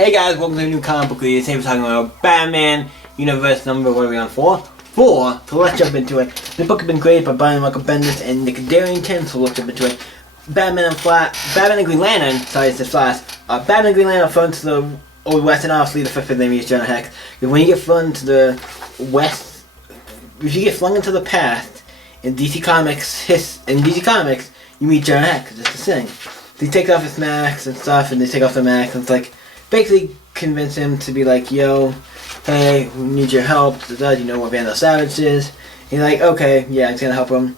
Hey guys, welcome to a new comic book video. Today we're talking about Batman Universe number, what are we on, 4? 4, so let's jump into it. This book has been created by Brian Michael Bendis and Nick Darrington, so let's jump into it. Batman and Green Lantern, sorry it's just Flash. Batman and Green Lantern are thrown to the Old West, and obviously the fifth name is Jonah Hex. Because when you get thrown to the West, if you get flung into the past, in DC Comics, you meet Jonah Hex, it's just a thing. They take off his mask and stuff, and they take off the mask, and it's like, basically convince him to be like, yo, hey, we need your help, you know where Vandal Savage is. He's like, okay, yeah, he's gonna help him.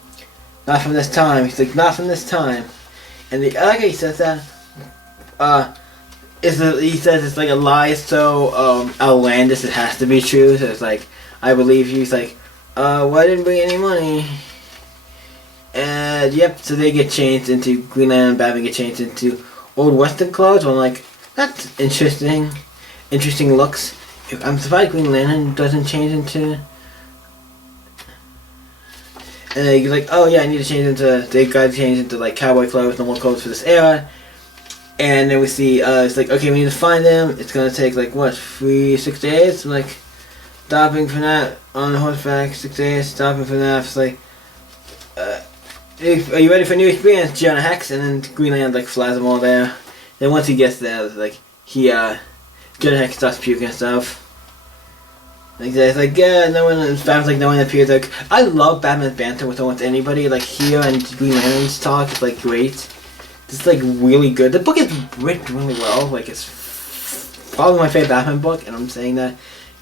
Not from this time. He's like, not from this time. And the other guy says that, he says it's like a lie so outlandish it has to be true. So it's like, I believe you. He's like, well, I didn't bring any money. And yep, so they get changed into Green Lantern and Batman get changed into Old Western clothes. I'm like, that's interesting. Interesting looks. I'm surprised Green Lantern doesn't change into. And then he's like, oh yeah, I need to change into. They got to change into like cowboy clothes, normal clothes for this era. And then we see, it's like, okay, we need to find them. It's gonna take like what, 6 days? I'm like, stopping for that on horseback, 6 days. Stopping for that. It's like, are you ready for a new experience, Jonah Hex? And then Green Lantern like flies them all there. Then once he gets there, it's like Jonah Hex starts puking and stuff. Like that, it's like Batman's like no one appears. Like I love Batman's banter with almost anybody. Like here and Green Lantern's talk is like great. It's like really good. The book is written really well. Like it's probably my favorite Batman book, and I'm saying that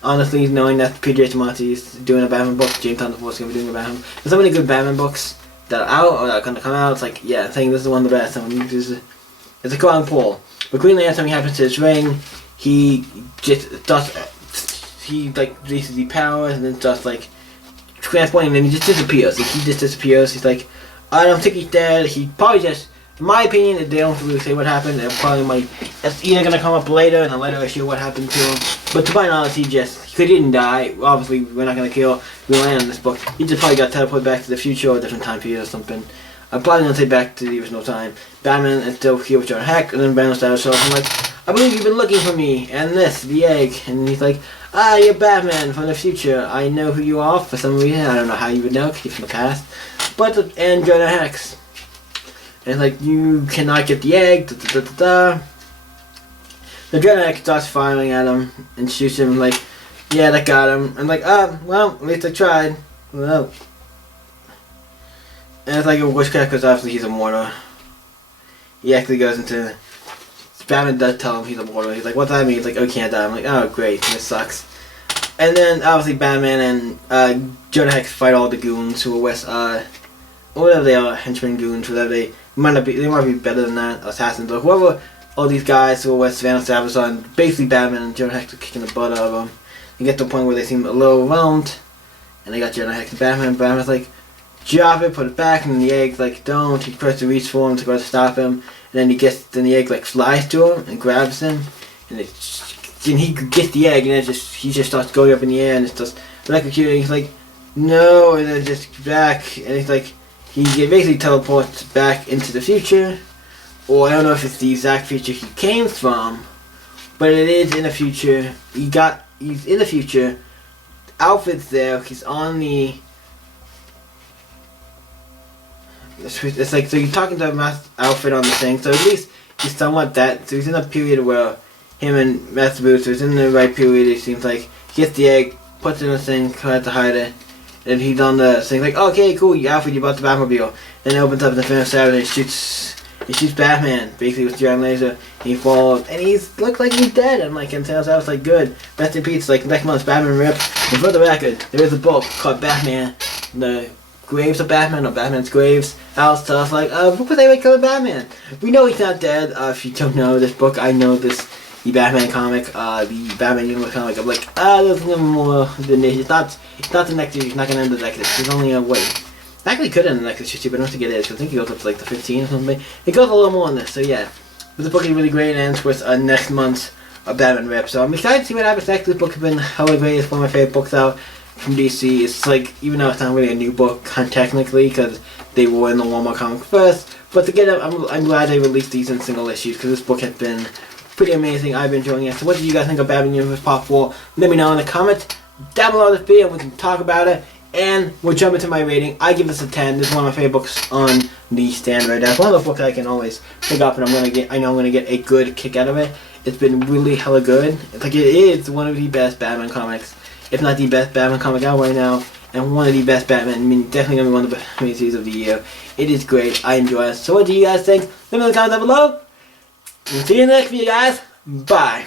honestly, knowing that P.J. Tomasi is doing a Batman book, James Thompson is going to be doing a Batman. There's so many good Batman books that are out or that are going to come out. It's like yeah, I think this is one of the best. I mean, it's a strong pull. But Green Lantern, something happens to his ring, he just does, he like releases the powers and then starts like transporting, and then he just disappears. Like he just disappears. He's like, I don't think he's dead. He probably just, in my opinion, if they don't really say what happened, it probably might, it's either gonna come up later in a later issue what happened to him. But to my knowledge, he didn't die. Obviously, we're not gonna kill Green Lantern in this book. He just probably got teleported back to the future or a different time period or something. I'm probably gonna say back to the original time. Batman is still here with Jonah Hex, and then Vandal Savage shows up. I'm like, I believe you've been looking for me, and this, the egg. And he's like, you're Batman from the future. I know who you are for some reason. I don't know how you would know, because you're from the past. But, and Jonah Hex. And like, you cannot get the egg, The Jonah Hex starts firing at him, and shoots him, like, yeah, that got him. And like, well, at least I tried. Well. And it's like a witchcraft because obviously he's immortal. He actually goes into... Batman does tell him he's immortal. He's like, what does that mean? He's like, oh, he can't die. I'm like, oh, great. This sucks. And then, obviously, Batman and Jonah Hex fight all the goons who are whatever they are, henchmen, goons, whatever they might be better than that, assassins, or whoever all these guys who are West Vandal Savage on. Basically, Batman and Jonah Hex are kicking the butt out of them. You get to a point where they seem a little overwhelmed, and they got Jonah Hex and Batman. Batman's like, drop it, put it back, and the egg's like, don't. He tries to reach for him to go to stop him, and then the egg like flies to him and grabs him, and he gets the egg, and he just starts going up in the air, and it's just electrocuting. He's like, no, and then just back, and it's like he basically teleports back into the future, or I don't know if it's the exact future he came from, but it is in the future. He's in the future. Alfred's there. He's on the. It's like, so you're talking to Alfred on the thing, so at least he's somewhat that, so he's in a period where him and Master Boots is in the right period, it seems like. He gets the egg, puts it in the thing, tries to hide it, and he's on the thing, like, okay, cool, Alfred, you bought the Batmobile. Then it opens up in the Phantom Savage and he shoots Batman, basically with giant laser, and he falls, and looks like he's dead. I'm like, and Phantom Savage like, good, rest in peace, like, next month's Batman Rip. And for the record, there is a book called Batman, the Graves of Batman, or Batman's Graves. Alice tells us, like, what was they killing Batman? We know he's not dead. If you don't know this book, I know this, the Batman comic, the Batman Universe comic. I'm like, there's no more than this. It's not the next issue. It's not going to end the next issue. There's only a way. Actually, could end the next issue, but I don't think it is. I think it goes up to like the 15 or something. It goes a little more on this, so yeah. But the book is really great and ends with next month's Batman Rip. So I'm excited to see what happens next. This book has been hella great. It's one of my favorite books out from DC. It's like, even though it's not really a new book technically, because they were in the Walmart comic first, but to get it, I'm glad they released these in single issues, because this book has been pretty amazing. I've been enjoying it. So what did you guys think of Batman Universe Part 4? Let me know in the comments down below this video. We can talk about it. And we'll jump into my rating. I give this a 10. This is one of my favorite books on the stand right now. It's one of those books I can always pick up and I know I'm gonna get a good kick out of it. It's been really hella good. It's like, it is one of the best Batman comics, if not the best Batman comic out right now, and one of the best Batman. I mean, definitely gonna be one of the best miniseries of the year. It is great. I enjoy it. So what do you guys think? Let me know in the comments down below. And see you in the next video, guys. Bye.